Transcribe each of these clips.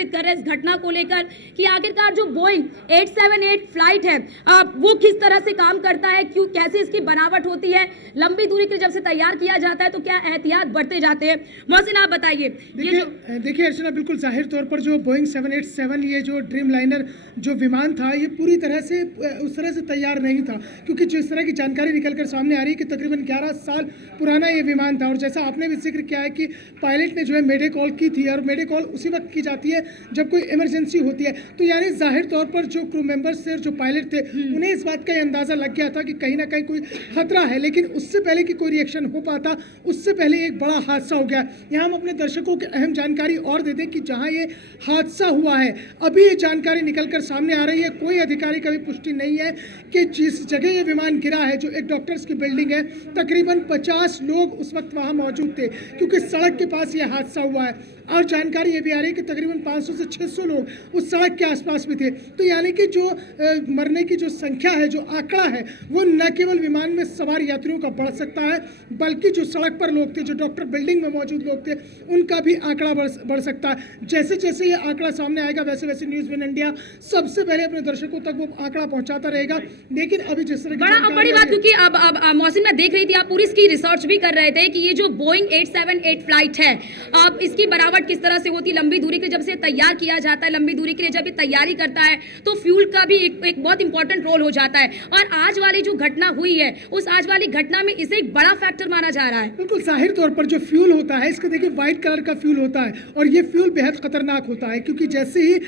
परिवर्तित कर रहे हैं इस घटना को लेकर कि आखिरकार जो बोइंग 878 फ्लाइट है वो किस तरह से काम करता है, क्यों कैसे इसकी बनावट होती है, लंबी दूरी के लिए जब से तैयार किया जाता है तो क्या एहतियात बरते जाते हैं। मोहसिन आप बताइए। देखिए अर्चना, बिल्कुल जाहिर तौर पर जो बोइंग 787 ये जो ड्रीम लाइनर जो विमान था ये पूरी तरह से उस तरह से तैयार नहीं था, क्योंकि जिस तरह की जानकारी निकलकर सामने आ रही है कि तकरीबन 11 साल पुराना ये विमान था। और जैसा आपने भी जिक्र किया है कि पायलट ने जो है मेडे कॉल की थी, और मेडे कॉल उसी वक्त की जाती है जब कोई इमरजेंसी होती है। तो यानी जाहिर तौर पर जो क्रू मेंबर्स थे, जो पायलट थे, उन्हें इस बात का अंदाज़ा लग गया था कि कहीं ना कहीं कोई खतरा है। लेकिन उससे पहले कि कोई रिएक्शन हो पाता, उससे पहले एक बड़ा हादसा हो गया। यहाँ हम अपने दर्शकों को अहम जानकारी और दे दें कि जहाँ ये हादसा हुआ है अभी ये जानकारी निकलकर सामने आ रही है, कोई अधिकारी का भी पुष्टि नहीं है कि जिस जगह ये विमान गिरा है, जो एक डॉक्टर्स की बिल्डिंग है, तकरीबन 50 लोग उस वक्त वहाँ मौजूद थे, क्योंकि सड़क के पास ये हादसा हुआ है। और जानकारी ये भी आ रही है कि तकरीबन 500 से 600 लोग उस सड़क के आसपास भी थे। तो यानी कि जो मरने की जो संख्या है, जो आंकड़ा है, वो न केवल विमान में सवार यात्रियों का बढ़ सकता है, बल्कि जो सड़क पर लोग थे, जो डॉक्टर बिल्डिंग में मौजूद लोग थे, उनका भी आंकड़ा बढ़ सकता है। जैसे जैसे ये आंकड़ा सामने आएगा वैसे वैसे न्यूज़ विन इंडिया सबसे पहले अपने दर्शकों तक वो आंकड़ा पहुंचाता रहेगा। लेकिन अभी जिस तरह बड़ी बात, क्योंकि अब मौसम में देख रही थी, आप पूरी इसकी रिसर्च भी कर रहे थे कि ये जो बोइंग 878 फ्लाइट है, अब इसकी बनावट किस तरह से होती, लंबी दूरी के जब से तैयार किया जाता है, लंबी दूरी के लिए जब ये तैयारी करता है तो फ्यूल का भी एक बहुत इंपॉर्टेंट रोल हो जाता है। और आज वाली जो घटना हुई है, उस आज वाली घटना में इसे एक बड़ा फैक्टर माना जा रहा है। बिल्कुल जाहिर तौर पर जो फ्यूल होता है, इसका देखिए व्हाइट कलर का फ्यूल होता है, और ये फ्यूल बेहद खतरनाक होता है, क्योंकि जैसे ही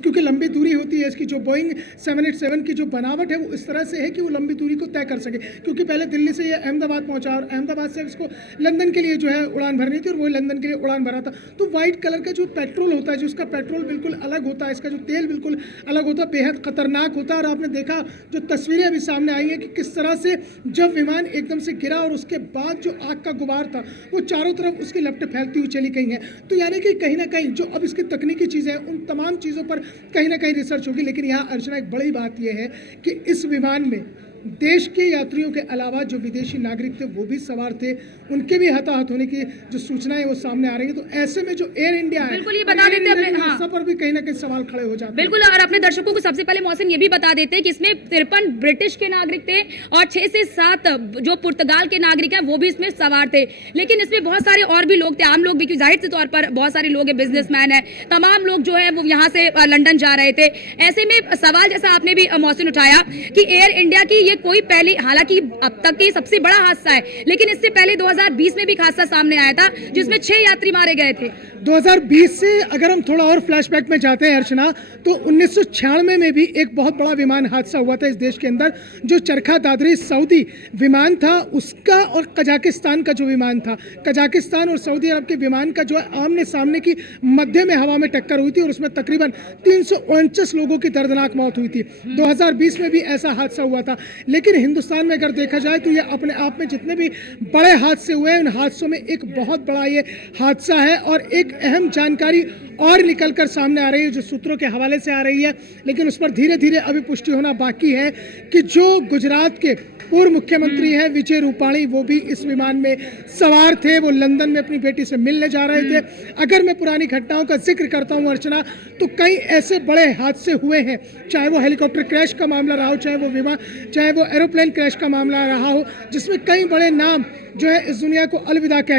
क्योंकि लंबी दूरी होती है, इसकी जो बोइंग 787 की जो बनावट है वो इस तरह से है कि वो लंबी दूरी को तय कर सके। क्योंकि पहले दिल्ली से ये अहमदाबाद पहुंचा, और अहमदाबाद से इसको लंदन के लिए जो है उड़ान भरनी थी, और वो लंदन के लिए उड़ान भरा था। तो व्हाइट कलर का जो पेट्रोल होता है, जो उसका पेट्रोल बिल्कुल अलग होता है, इसका जो तेल बिल्कुल अलग होता है, बेहद खतरनाक होता है। और आपने देखा जो तस्वीरें अभी सामने आई हैं कि किस तरह से जब विमान एकदम से गिरा और उसके बाद जो आग का गुबार था वो चारों तरफ उसकी लपटें फैलती हुई चली गई हैं। तो यानी कि कहीं ना कहीं जो अब इसकी तकनीकी चीज़ें हैं, उन तमाम चीज़ों पर कहीं ना कहीं रिसर्च होगी। लेकिन यहाँ अर्चना एक बड़ी बात यह है कि इस विमान में देश के यात्रियों के अलावा जो विदेशी नागरिक थे वो भी सवार थे, उनके भी हताहत होने की जो सूचनाएं वो सामने आ रही है। तो ऐसे में जो एयर इंडिया है, बिल्कुल ये बता देते हैं, सब पर भी कहीं ना कहीं सवाल खड़े हो जाते हैं। बिल्कुल, और अपने दर्शकों को सबसे पहले मौसम ये भी बता देते हैं कि इसमें 53 ब्रिटिश के नागरिक थे और 6 से 7 जो पुर्तगाल के नागरिक हैं वो भी इसमें सवार थे। लेकिन इसमें बहुत सारे और भी लोग थे, आम लोग भी, क्योंकि जाहिर से तौर पर बहुत सारे लोग हैं, बिजनेसमैन है, तमाम लोग जो है वो यहाँ से लंदन जा रहे थे। ऐसे में सवाल जैसा आपने भी मौसम उठाया कि एयर इंडिया की ये कोई पहले, हालांकि अब तक ये सबसे बड़ा हादसा है, लेकिन इससे पहले 2020 में भी हादसा सामने आया था जिसमें 6 यात्री मारे गए थे। 2020 से अगर हम थोड़ा और फ्लैशबैक में जाते हैं अर्चना, तो 1996 में भी एक बहुत बड़ा विमान हादसा हुआ था इस देश के अंदर, जो चरखा दादरी सऊदी विमान था उसका, और कजाकिस्तान का जो विमान था, कजाकिस्तान और सऊदी अरब के विमान का जो है आमने सामने की मध्य में हवा में टक्कर हुई थी, और उसमें तकरीबन 349 लोगों की दर्दनाक मौत हुई थी। 2020 में भी ऐसा हादसा हुआ था। लेकिन हिंदुस्तान में अगर देखा जाए तो ये अपने आप में जितने भी बड़े हादसे हुए हैं, उन हादसों में एक बहुत बड़ा ये हादसा है। और एक अहम जानकारी और निकलकर सामने आ रही है जो सूत्रों के हवाले से आ रही है, लेकिन उस पर धीरे धीरे अभी पुष्टि होना बाकी है कि जो गुजरात के पूर्व मुख्यमंत्री हैं विजय रूपाणी, वो भी इस विमान में सवार थे। वो लंदन में अपनी बेटी से मिलने जा रहे थे। अगर मैं पुरानी घटनाओं का जिक्र करता हूं अर्चना, तो कई ऐसे बड़े हादसे हुए हैं, चाहे वो हेलीकॉप्टर क्रैश का मामला रहा हो, चाहे वो एरोप्लेन क्रैश का मामला रहा हो, जिसमें कई बड़े नाम जो है इस दुनिया को अलविदा कह